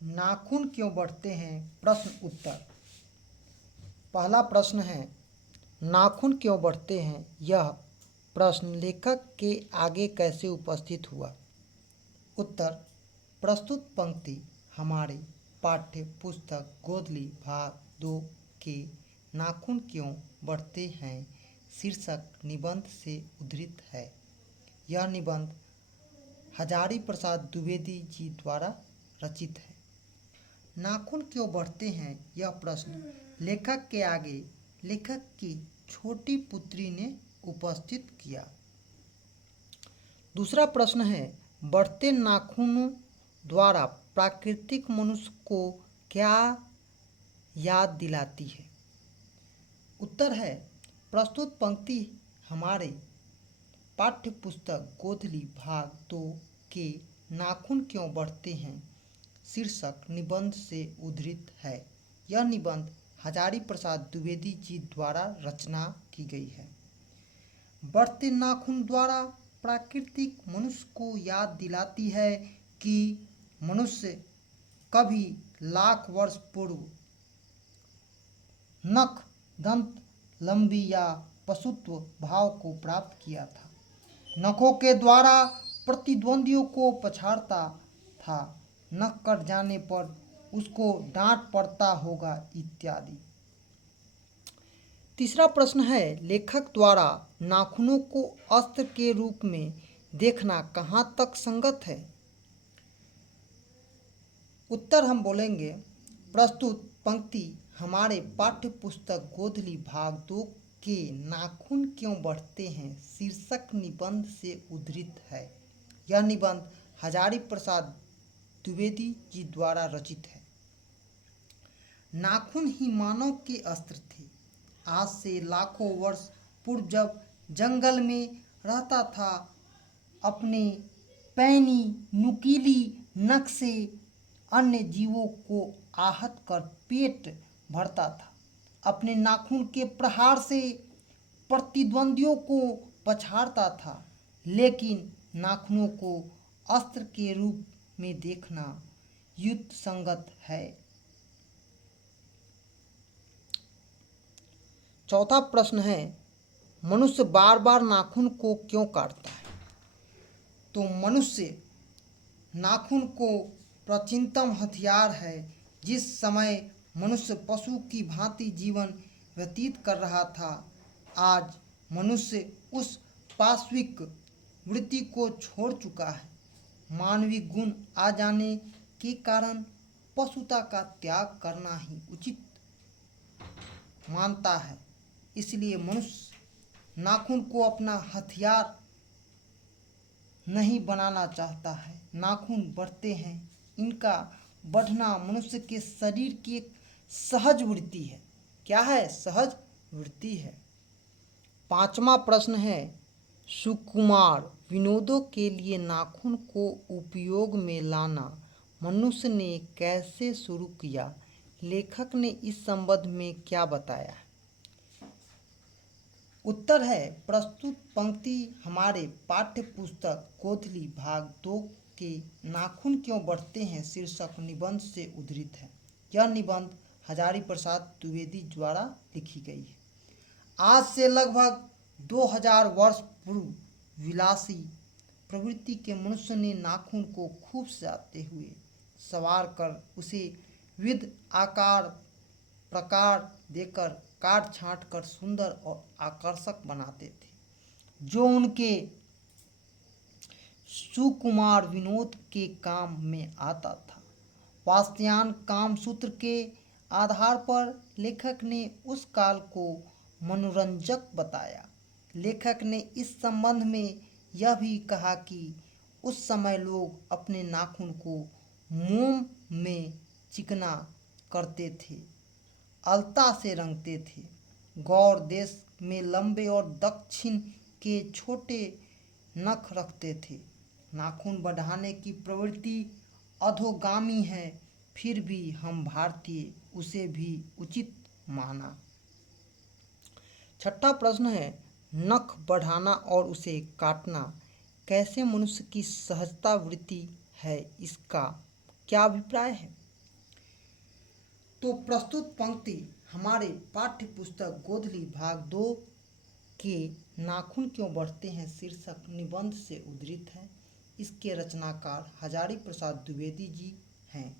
नाखून क्यों बढ़ते हैं? प्रश्न उत्तर। पहला प्रश्न है, नाखून क्यों बढ़ते हैं? यह प्रश्न लेखक के आगे कैसे उपस्थित हुआ? उत्तर। प्रस्तुत पंक्ति हमारे पाठ्य पुस्तक गोधली भाग 2 के नाखून क्यों बढ़ते हैं शीर्षक निबंध से उद्धृत है। यह निबंध हजारी प्रसाद द्विवेदी जी द्वारा रचित है। नाखून क्यों बढ़ते हैं यह प्रश्न लेखक के आगे लेखक की छोटी पुत्री ने उपस्थित किया। दूसरा प्रश्न है, बढ़ते नाखूनों द्वारा प्राकृतिक मनुष्य को क्या याद दिलाती है? उत्तर है, प्रस्तुत पंक्ति हमारे पाठ्य पुस्तक गोधली भाग 2 के नाखून क्यों बढ़ते हैं शीर्षक निबंध से उद्धृत है। यह निबंध हजारी प्रसाद द्विवेदी जी द्वारा रचना की गई है। बढ़ते नाखून द्वारा प्राकृतिक मनुष्य को याद दिलाती है कि मनुष्य कभी लाख वर्ष पूर्व नख, दंत, लंबी या पशुत्व भाव को प्राप्त किया था। नखों के द्वारा प्रतिद्वंदियों को पछाड़ता था। नख कट जाने पर उसको डांट पड़ता होगा इत्यादि। तीसरा प्रश्न है, लेखक द्वारा नाखूनों को अस्त्र के रूप में देखना कहाँ तक संगत है? उत्तर हम बोलेंगे, प्रस्तुत पंक्ति हमारे पाठ्य पुस्तक गोधली भाग 2 के नाखून क्यों बढ़ते हैं शीर्षक निबंध से उद्धृत है। यह निबंध हजारी प्रसाद द्विवेदी जी द्वारा रचित है। नाखून ही मानव के अस्त्र थे। आज से लाखों वर्ष पूर्व जब जंगल में रहता था, अपने पैनी नुकीली नख से अन्य जीवों को आहत कर पेट भरता था। अपने नाखून के प्रहार से प्रतिद्वंदियों को पछाड़ता था। लेकिन नाखूनों को अस्त्र के रूप में देखना युक्त संगत है। चौथा प्रश्न है, मनुष्य बार बार नाखून को क्यों काटता है? तो मनुष्य नाखून को प्राचीनतम हथियार है। जिस समय मनुष्य पशु की भांति जीवन व्यतीत कर रहा था, आज मनुष्य उस पाशविक वृत्ति को छोड़ चुका है। मानवीय गुण आ जाने के कारण पशुता का त्याग करना ही उचित मानता है। इसलिए मनुष्य नाखून को अपना हथियार नहीं बनाना चाहता है। नाखून बढ़ते हैं। इनका बढ़ना मनुष्य के शरीर की एक सहज वृत्ति है। क्या है? सहज वृत्ति है। पांचवा प्रश्न है, सुकुमार विनोदों के लिए नाखून को उपयोग में लाना मनुष्य ने कैसे शुरू किया? लेखक ने इस संबंध में क्या बताया? उत्तर है, प्रस्तुत पंक्ति हमारे पाठ्य पुस्तक गोधली भाग 2 के नाखून क्यों बढ़ते हैं शीर्षक निबंध से उद्धृत है। यह निबंध हजारी प्रसाद द्विवेदी द्वारा लिखी गई है। आज से लगभग 2000 वर्ष पूर्व विलासी प्रवृत्ति के मनुष्य ने नाखून को खूब सजाते हुए सवार कर उसे विविध आकार प्रकार देकर काट छाँट कर सुंदर और आकर्षक बनाते थे, जो उनके सुकुमार विनोद के काम में आता था। वात्स्यायन कामसूत्र के आधार पर लेखक ने उस काल को मनोरंजक बताया। लेखक ने इस संबंध में यह भी कहा कि उस समय लोग अपने नाखून को मोम में चिकना करते थे, अलता से रंगते थे। गौर देश में लंबे और दक्षिण के छोटे नख रखते थे। नाखून बढ़ाने की प्रवृत्ति अधोगामी है, फिर भी हम भारतीय उसे भी उचित माना। छठा प्रश्न है, नख बढ़ाना और उसे काटना कैसे मनुष्य की सहजता वृत्ति है, इसका क्या अभिप्राय है? तो प्रस्तुत पंक्ति हमारे पाठ्य पुस्तक गोधली भाग 2 के नाखून क्यों बढ़ते हैं शीर्षक निबंध से उद्धृत है। इसके रचनाकार हजारी प्रसाद द्विवेदी जी हैं।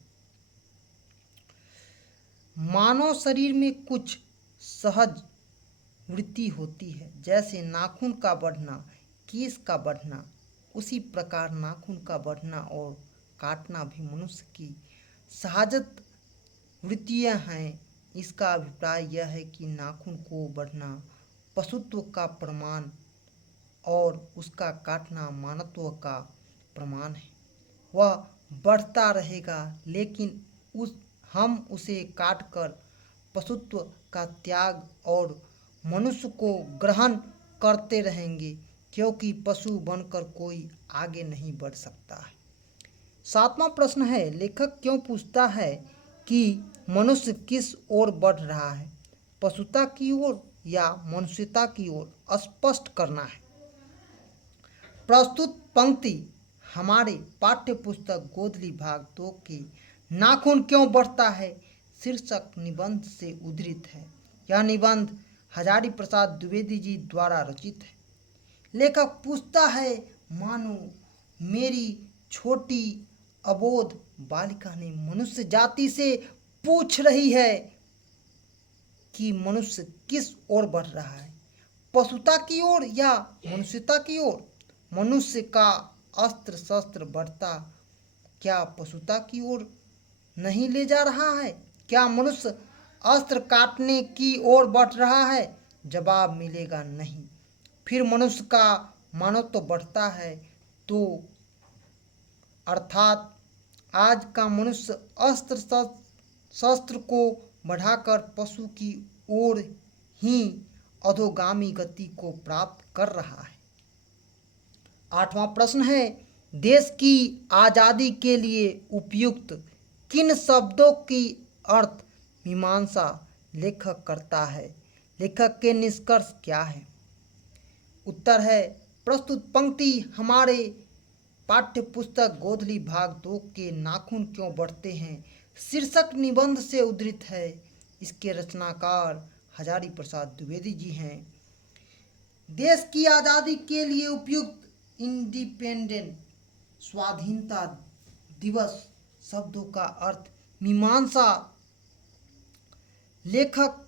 मानव शरीर में कुछ सहज वृत्ति होती है, जैसे नाखून का बढ़ना, केश का बढ़ना। उसी प्रकार नाखून का बढ़ना और काटना भी मनुष्य की सहजत वृत्तियाँ हैं। इसका अभिप्राय यह है कि नाखून को बढ़ना पशुत्व का प्रमाण और उसका काटना मानवत्व का प्रमाण है। वह बढ़ता रहेगा, लेकिन हम उसे काटकर पशुत्व का त्याग और मनुष्य को ग्रहण करते रहेंगे, क्योंकि पशु बनकर कोई आगे नहीं बढ़ सकता है। 7वां प्रश्न है, लेखक क्यों पूछता है कि मनुष्य किस ओर बढ़ रहा है, पशुता की ओर या मनुष्यता की ओर स्पष्ट करना है। प्रस्तुत पंक्ति हमारे पाठ्य पुस्तक गोधली भाग 2 के नाखून क्यों बढ़ता है शीर्षक निबंध से उद्धृत है। यह निबंध हजारी प्रसाद द्विवेदी जी द्वारा रचित है। लेखक पूछता है, मानो मेरी छोटी अबोध बालिका ने मनुष्य जाति से पूछ रही है कि मनुष्य किस ओर बढ़ रहा है, पशुता की ओर या मनुष्यता की ओर। मनुष्य का अस्त्र शस्त्र बढ़ता क्या पशुता की ओर नहीं ले जा रहा है? क्या मनुष्य अस्त्र काटने की ओर बढ़ रहा है? जवाब मिलेगा नहीं। फिर मनुष्य का मानवत्व तो बढ़ता है, तो अर्थात आज का मनुष्य अस्त्र शस्त्र को बढ़ाकर पशु की ओर ही अधोगामी गति को प्राप्त कर रहा है। 8वां प्रश्न है, देश की आज़ादी के लिए उपयुक्त किन शब्दों की अर्थ मीमांसा लेखक करता है? लेखक के निष्कर्ष क्या है? उत्तर है, प्रस्तुत पंक्ति हमारे पाठ्य पुस्तक गोधली भाग 2 के नाखून क्यों बढ़ते हैं शीर्षक निबंध से उद्धृत है। इसके रचनाकार हजारी प्रसाद द्विवेदी जी हैं। देश की आज़ादी के लिए उपयुक्त इंडिपेंडेंट स्वाधीनता दिवस शब्दों का अर्थ मीमांसा लेखक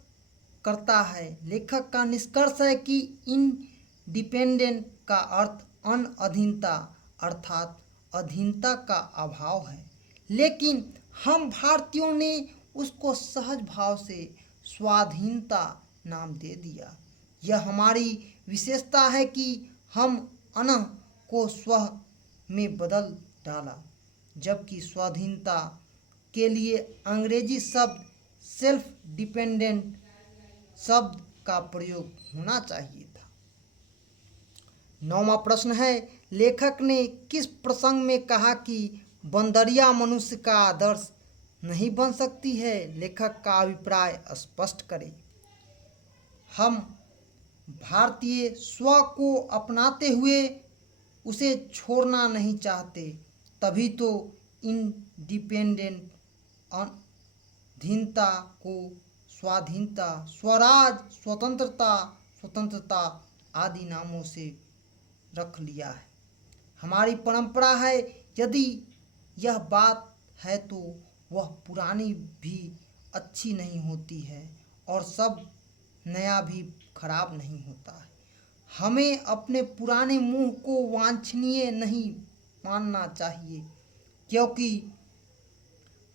करता है। लेखक का निष्कर्ष है कि इंडिपेंडेंट का अर्थ अधीनता अर्थात अधीनता का अभाव है, लेकिन हम भारतीयों ने उसको सहज भाव से स्वाधीनता नाम दे दिया। यह हमारी विशेषता है कि हम अनह को स्व में बदल डाला, जबकि स्वाधीनता के लिए अंग्रेजी शब्द सेल्फ डिपेंडेंट शब्द का प्रयोग होना चाहिए था। 9वां प्रश्न है, लेखक ने किस प्रसंग में कहा कि बंदरिया मनुष्य का आदर्श नहीं बन सकती है? लेखक का अभिप्राय स्पष्ट करें। हम भारतीय स्व को अपनाते हुए उसे छोड़ना नहीं चाहते, तभी तो इंडिपेंडेंट अधीनता को स्वाधीनता, स्वराज, स्वतंत्रता आदि नामों से रख लिया है। हमारी परंपरा है, यदि यह बात है तो वह पुरानी भी अच्छी नहीं होती है और सब नया भी खराब नहीं होता है। हमें अपने पुराने मुंह को वांछनीय नहीं मानना चाहिए, क्योंकि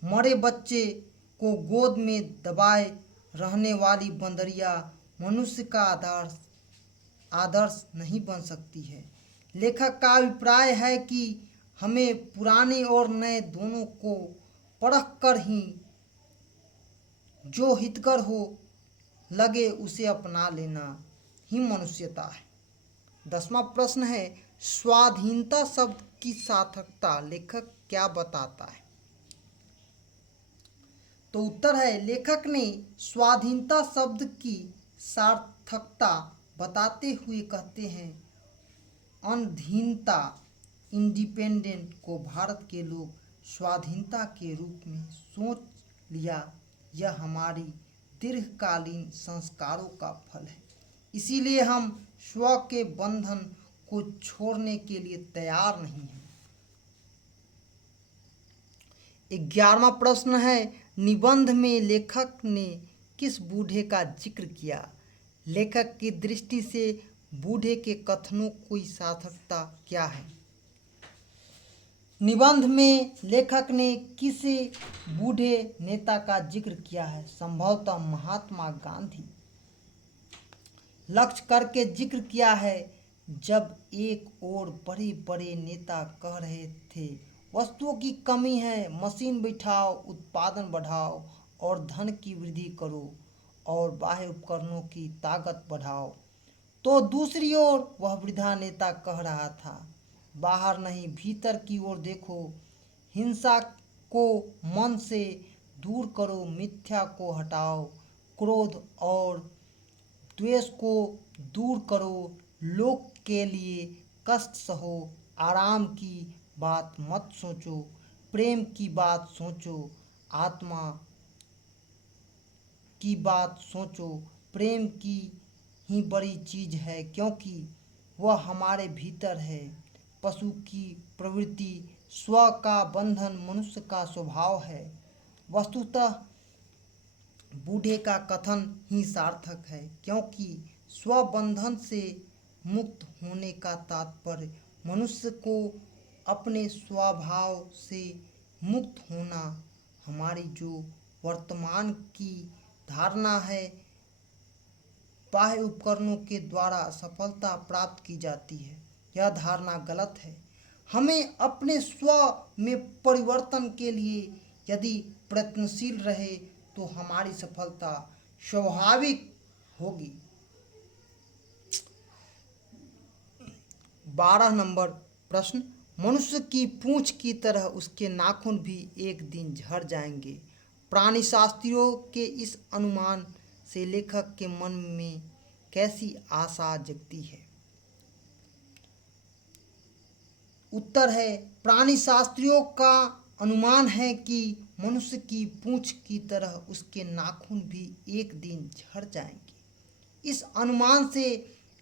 मरे बच्चे को गोद में दबाए रहने वाली बंदरिया मनुष्य का आदर्श नहीं बन सकती है। लेखक का अभिप्राय है कि हमें पुराने और नए दोनों को परख कर ही जो हितकर हो लगे उसे अपना लेना ही मनुष्यता है। 10वां प्रश्न है, स्वाधीनता शब्द की सार्थकता लेखक क्या बताता है? तो उत्तर है, लेखक ने स्वाधीनता शब्द की सार्थकता बताते हुए कहते हैं, अधीनता इंडिपेंडेंट को भारत के लोग स्वाधीनता के रूप में सोच लिया यह हमारी दीर्घकालीन संस्कारों का फल है। इसीलिए हम स्व के बंधन को छोड़ने के लिए तैयार नहीं हैं। 11वां प्रश्न है, निबंध में लेखक ने किस बूढ़े का जिक्र किया? लेखक की दृष्टि से बूढ़े के कथनों की सार्थकता क्या है? निबंध में लेखक ने किस बूढ़े नेता का जिक्र किया है? संभवतः महात्मा गांधी। लक्ष्य करके जिक्र किया है। जब एक और बड़े बड़े नेता कह रहे थे वस्तुओं की कमी है, मशीन बिठाओ, उत्पादन बढ़ाओ और धन की वृद्धि करो और बाह्य उपकरणों की ताकत बढ़ाओ, तो दूसरी ओर वह वृद्धा नेता कह रहा था, बाहर नहीं भीतर की ओर देखो, हिंसा को मन से दूर करो, मिथ्या को हटाओ, क्रोध और द्वेष को दूर करो, लोक के लिए कष्ट सहो, आराम की बात मत सोचो, प्रेम की बात सोचो, आत्मा की बात सोचो। प्रेम की ही बड़ी चीज है क्योंकि वह हमारे भीतर है। पशु की प्रवृत्ति, स्व का बंधन मनुष्य का स्वभाव है। वस्तुतः बूढ़े का कथन ही सार्थक है क्योंकि स्वबंधन से मुक्त होने का तात्पर्य मनुष्य को अपने स्वभाव से मुक्त होना। हमारी जो वर्तमान की धारणा है बाह्य उपकरणों के द्वारा सफलता प्राप्त की जाती है, यह धारणा गलत है। हमें अपने स्व में परिवर्तन के लिए यदि प्रयत्नशील रहे तो हमारी सफलता स्वाभाविक होगी। 12 नंबर प्रश्न, मनुष्य की पूंछ की तरह उसके नाखून भी एक दिन झड़ जाएंगे। प्राणी शास्त्रियों के इस अनुमान से लेखक के मन में कैसी आशा जगती है? उत्तर है, प्राणी शास्त्रियों का अनुमान है कि मनुष्य की पूंछ की तरह उसके नाखून भी एक दिन झड़ जाएंगे। इस अनुमान से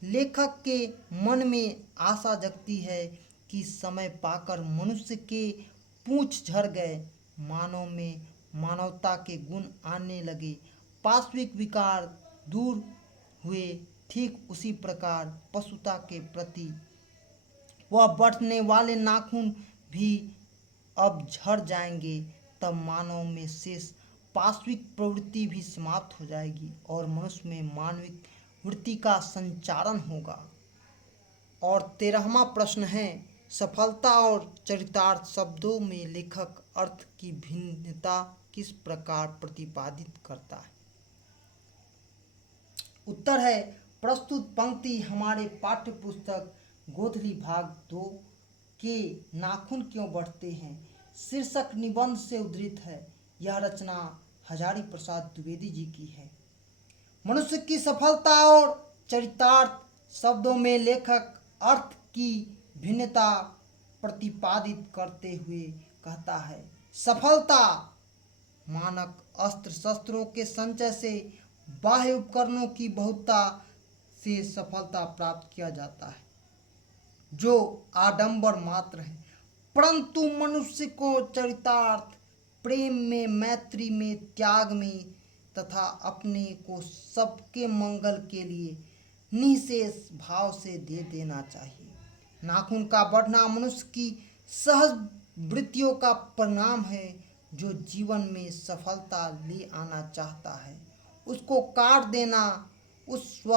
लेखक के मन में आशा जगती है कि समय पाकर मनुष्य के पूंछ झड़ गए, मानव में मानवता के गुण आने लगे, पाशविक विकार दूर हुए। ठीक उसी प्रकार पशुता के प्रति वह बढ़ने वाले नाखून भी अब झड़ जाएंगे। तब मानव में शेष पाशविक प्रवृत्ति भी समाप्त हो जाएगी और मनुष्य में मानविक वृत्ति का संचारण होगा। और 13वां प्रश्न है, सफलता और चरितार्थ शब्दों में लेखक अर्थ की भिन्नता किस प्रकार प्रतिपादित करता है? उत्तर है, प्रस्तुत पंक्ति हमारे पाठ्य पुस्तक गोधली भाग 2 के नाखून क्यों बढ़ते हैं शीर्षक निबंध से उद्धृत है। यह रचना हजारी प्रसाद द्विवेदी जी की है। मनुष्य की सफलता और चरितार्थ शब्दों में लेखक अर्थ की भिन्नता प्रतिपादित करते हुए कहता है, सफलता मानक अस्त्र शस्त्रों के संचय से, बाह्य उपकरणों की बहुलता से सफलता प्राप्त किया जाता है जो आडंबर मात्र है, परंतु मनुष्य को चरितार्थ प्रेम में, मैत्री में, त्याग में तथा अपने को सबके मंगल के लिए निःशेष भाव से दे देना चाहिए। नाखून का बढ़ना मनुष्य की सहज वृत्तियों का परिणाम है। जो जीवन में सफलता ले आना चाहता है उसको काट देना उस स्व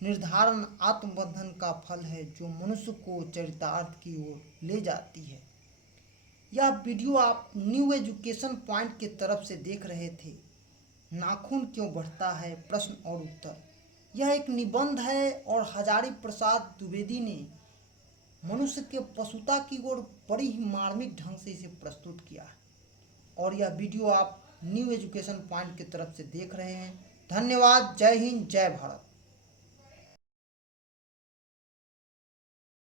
निर्धारण आत्मबंधन का फल है जो मनुष्य को चरितार्थ की ओर ले जाती है। यह वीडियो आप न्यू एजुकेशन पॉइंट की तरफ से देख रहे थे। नाखून क्यों बढ़ता है, प्रश्न और उत्तर। यह एक निबंध है और हजारी प्रसाद द्विवेदी ने मनुष्य के पशुता की ओर बड़ी ही मार्मिक ढंग से इसे प्रस्तुत किया है। और यह वीडियो आप न्यू एजुकेशन पॉइंट की तरफ से देख रहे हैं। धन्यवाद। जय हिंद, जय भारत।